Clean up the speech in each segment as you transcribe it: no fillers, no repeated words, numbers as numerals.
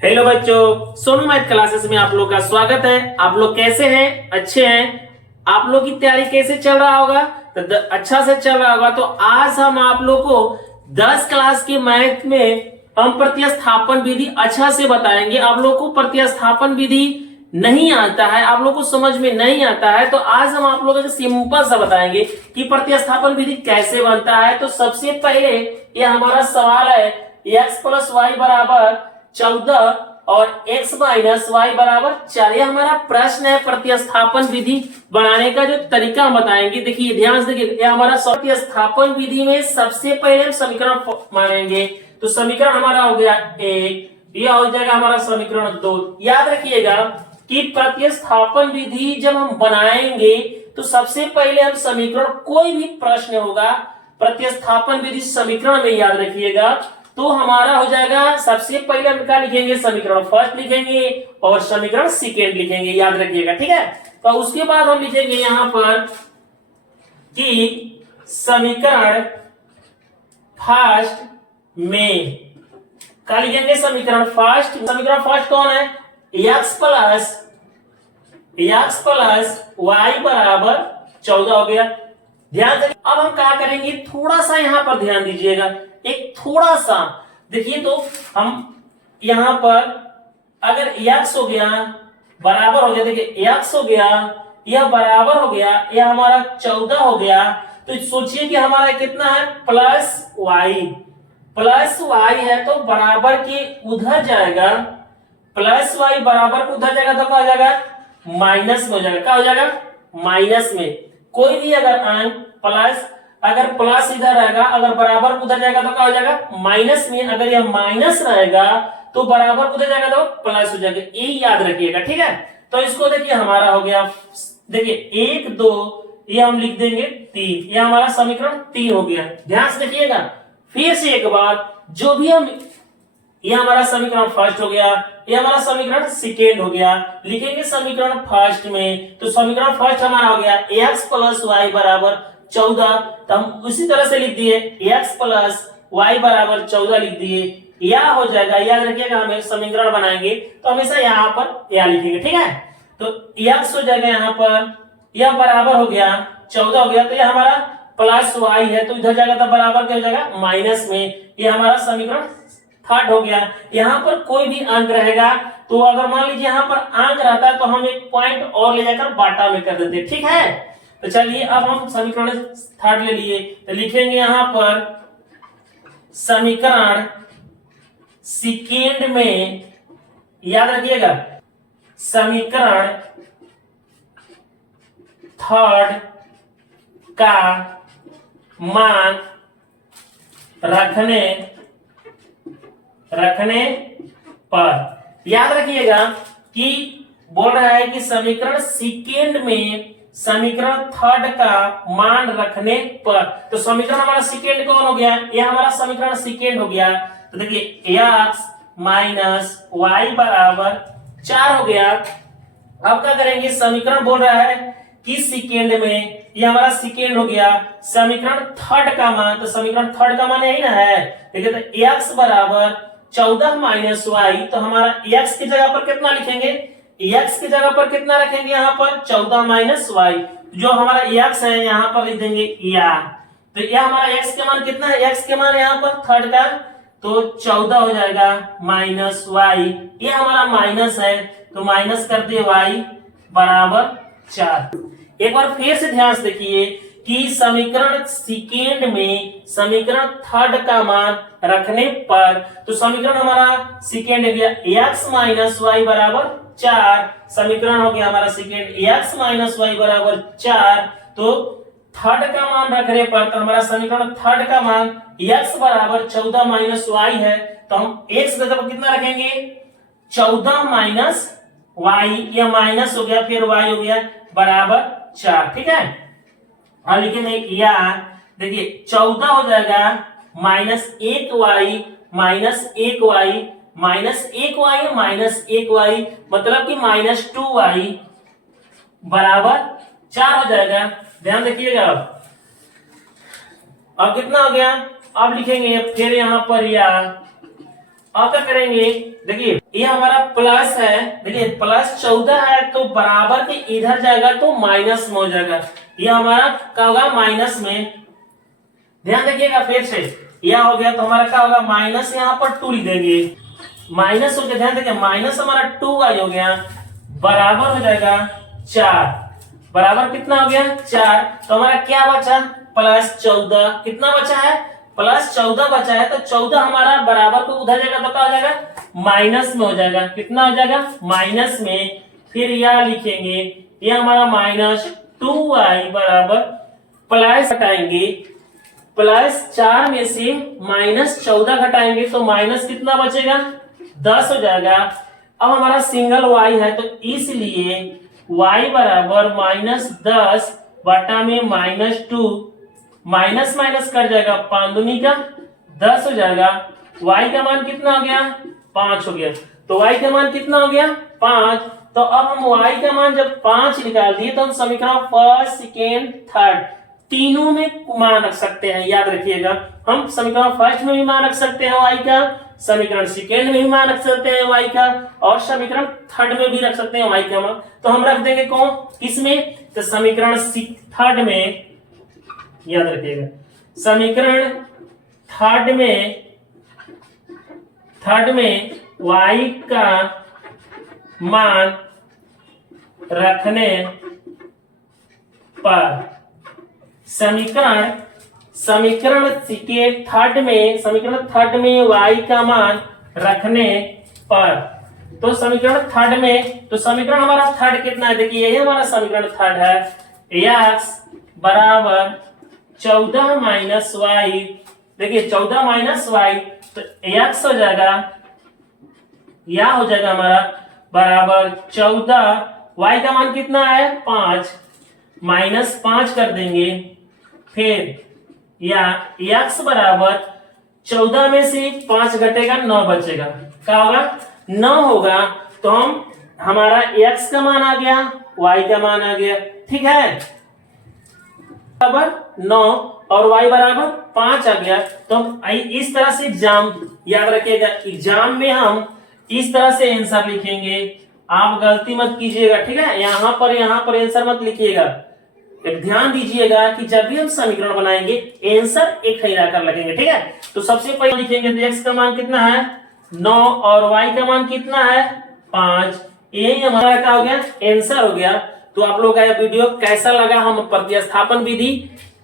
Hello बच्चों, Sonu math classes में आप लोग का स्वागत है। आप लोग कैसे हैं? अच्छे हैं? आप लोग की तैयारी कैसे चल रहा होगा? तो अच्छा से चल रहा होगा। तो आज हम आप लोग को 10 क्लास के मैथ में हम प्रतिस्थापन विधि अच्छा से बताएंगे। आप लोग को प्रतिस्थापन विधि नहीं आता है, आप लोग को समझ में नहीं आता है, तो आज हम आप लोगों को सिंपल सा बताएंगे कि प्रतिस्थापन विधि कैसे बनता है। तो सबसे पहले ये हमारा सवाल है, x प्लस वाई बराबर 14 और x माइनस वाई बराबर 4। ये हमारा प्रश्न है। प्रतिस्थापन विधि बनाने का जो तरीका हम बताएंगे, देखिए ध्यान से देखिए, ये हमारा प्रतिस्थापन विधि में सबसे पहले हम समीकरण मानेंगे। तो समीकरण हमारा हो गया 1, यह हो जाएगा हमारा समीकरण 2। याद रखिएगा कि प्रतिस्थापन विधि जब हम बनाएंगे तो सबसे पहले हम समीकरण, कोई भी प्रश्न होगा प्रतिस्थापन विधि समीकरण में, याद रखिएगा तो हमारा हो जाएगा सबसे पहले हम क्या लिखेंगे, समीकरण फर्स्ट लिखेंगे और समीकरण सेकेंड लिखेंगे, याद रखिएगा, ठीक है। तो उसके बाद हम लिखेंगे यहां पर कि समीकरण फर्स्ट में क्या लिखेंगे, समीकरण फर्स्ट। समीकरण फर्स्ट कौन है, x प्लस वाई बराबर 14 हो गया। ध्यान से अब हम क्या करेंगे, थोड़ा सा यहां पर ध्यान दीजिएगा, एक थोड़ा सा देखिए। तो हम यहां पर अगर x हो गया बराबर हो गया, देखिए x हो गया, यह बराबर हो गया, यह हमारा 14 हो गया। तो सोचिए कि हमारा कितना है, प्लस वाई है, तो बराबर के उधर जाएगा, प्लस वाई बराबर को उधर जाएगा तो क्या हो जाएगा, माइनस में हो जाएगा। क्या हो जाएगा, माइनस में। कोई भी अगर अंक प्लस, अगर प्लस इधर रहेगा, अगर बराबर उधर जाएगा तो क्या हो जाएगा, माइनस में। अगर यह माइनस रहेगा तो बराबर उधर जाएगा तो प्लस हो जाएगा, ये याद रखिएगा, ठीक है। तो इसको देखिए हमारा हो गया, देखिए 1 2, ये हम लिख देंगे 3, ये हमारा समीकरण 3 हो गया। ध्यान से देखिएगा फिर से एक बार, जो भी हम, ये हमारा समीकरण फर्स्ट हो गया, ये हमारा समीकरण सेकेंड हो गया। लिखेंगे समीकरण फर्स्ट में, तो समीकरण फर्स्ट हमारा हो गया x प्लस वाई बराबर 14। तो हम उसी तरह से लिख दिए, x प्लस वाई बराबर 14 लिख दिए, या हो जाएगा। याद रखिएगा हमें समीकरण बनाएंगे तो हमेशा यहाँ पर या लिखेंगे, ठीक है। तो x हो जाएगा यहाँ पर, यह बराबर हो गया 14 हो गया, तो यह हमारा प्लस वाई है, तो इधर जाएगा तो बराबर क्या हो जाएगा, माइनस में। यह हमारा समीकरण थर्ड हो गया। यहाँ पर कोई भी अंक रहेगा तो अगर मान लीजिए यहाँ पर अंक रहता है तो हम एक पॉइंट और ले जाकर बाटा में कर देते, ठीक है। तो चलिए अब हम समीकरण थर्ड ले लिए, तो लिखेंगे यहाँ पर समीकरण सेकेंड में, याद रखिएगा समीकरण थर्ड का मान रखने पर, याद रखिएगा कि बोल रहा है कि समीकरण सेकेंड में समीकरण थर्ड का मान रखने पर। तो समीकरण हमारा सेकेंड कौन हो गया, यह हमारा समीकरण सेकेंड हो गया। तो देखिए x माइनस वाई बराबर 4 हो गया। अब क्या करेंगे, समीकरण बोल रहा है कि सेकेंड में, ये हमारा सेकेंड हो गया, समीकरण थर्ड का मान, तो समीकरण थर्ड का मान यही ना है। देखिए तो x बराबर 14 माइनस वाई, तो हमारा x की जगह पर कितना लिखेंगे, x की जगह पर कितना रखेंगे, यहाँ पर 14 माइनस वाई, जो हमारा x है यहाँ पर लिख देंगे या। तो यह हमारा x के मान कितना है, x के मान यहाँ पर थर्ड का, तो 14 हो जाएगा माइनस वाई, ये हमारा माइनस है, तो माइनस कर दिए y बराबर 4। एक बार फिर से ध्यान से देखिए कि समीकरण सेकेंड में समीकरण थर्ड का मान रखने पर, तो समीकरण हमारा सेकेंड हो गया x माइनस वाई बराबर 4, समीकरण हो गया हमारा सेकेंड x माइनस वाई बराबर 4। तो थर्ड का मान रखने पर, तो हमारा समीकरण थर्ड का मान x बराबर 14 माइनस वाई है, तो हम x की जगह कितना रखेंगे, 14 माइनस वाई, यह माइनस हो गया, फिर y हो गया बराबर 4, ठीक है। और लिखेंगे या, देखिए 14 हो जाएगा minus 1y minus 1y minus 1y minus 1y, मतलब कि माइनस 2y बराबर 4 हो जाएगा। ध्यान रखिएगा। अब कितना हो गया, अब लिखेंगे फिर यहाँ पर या, अब क्या करेंगे, देखिए ये हमारा प्लस है, देखिए प्लस 14 है तो बराबर के इधर जाएगा तो माइनस में हो जाएगा, ये हमारा क्या होगा माइनस में। ध्यान रखिएगा फिर से, यह हो गया तो हमारा क्या होगा माइनस, यहाँ पर 2 लिख देंगे, माइनस हो गया, ध्यान देखिए माइनस हमारा 2y हो गया, बराबर हो जाएगा 4, बराबर कितना हो गया 4, तो हमारा क्या बचा प्लस 14, कितना बचा है प्लस 14 बचा है, तो 14 हमारा बराबर को उधर जाएगा तो क्या हो जाएगा माइनस में हो जाएगा, कितना हो जाएगा माइनस में। फिर यह लिखेंगे ये हमारा माइनस 2y बराबर प्लस हटाएंगे, प्लस 4 में से माइनस 14 घटाएंगे तो माइनस कितना बचेगा 10 हो जाएगा। अब हमारा सिंगल y है तो इसलिए y बराबर माइनस 10 बटा में माइनस 2, माइनस माइनस कर जाएगा 5 दूनी का 10 हो जाएगा, y का मान कितना हो गया 5 हो गया, तो y का मान कितना हो गया 5। तो अब हम y का मान जब 5 निकाल दिए तो हम समीकरण फर्स्ट सेकेंड थर्ड तीनों में मान रख सकते हैं, याद रखिएगा हम समीकरण फर्स्ट में भी मान रख सकते हैं y का, समीकरण सेकेंड में भी मान रख सकते हैं y का, और समीकरण थर्ड में भी रख सकते हैं y का मान। तो हम रख देंगे कौन किसमें, तो समीकरण थर्ड में, याद रखिएगा समीकरण थर्ड में y का मान रखने पर समीकरण थर्ड में y का मान रखने पर, तो समीकरण थर्ड में, तो समीकरण हमारा थर्ड कितना है देखिए यही हमारा समीकरण थर्ड है, x बराबर 14 माइनस वाई, देखिए 14 माइनस वाई तो x हो जाएगा, यह हो जाएगा हमारा बराबर 14, y का मान कितना है 5, माइनस 5 कर देंगे, फिर या x बराबर 14 में से 5 घटेगा 9 बचेगा, क्या होगा 9 होगा, तो हम हमारा x का मान आ गया y का मान आ गया, ठीक है बराबर 9 और y बराबर 5 आ गया। तो हम इस तरह से एग्जाम याद रखिएगा, एग्जाम में हम इस तरह से आंसर लिखेंगे, आप गलती मत कीजिएगा, ठीक है यहाँ पर आंसर मत लिखिएगा, एक ध्यान दीजिएगा कि जब भी हम समीकरण बनाएंगे आंसर एक ही रहकर लगेंगे, ठीक है। तो सबसे पहले लिखेंगे तो x का मान कितना है 9 और y का मान कितना है 5, यही हमारा क्या हो गया आंसर हो गया। तो आप लोग का यह वीडियो कैसा लगा, हम प्रतिस्थापन विधि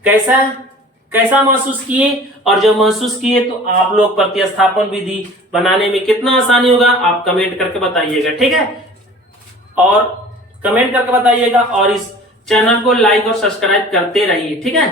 कैसा महसूस किए, और जो महसूस किए तो आप लोग प्रतिस्थापन विधि बनाने में कितना आसानी होगा आप कमेंट करके बताइएगा, ठीक है, और कमेंट करके बताइएगा, और इस चैनल को लाइक और सब्सक्राइब करते रहिए, ठीक है।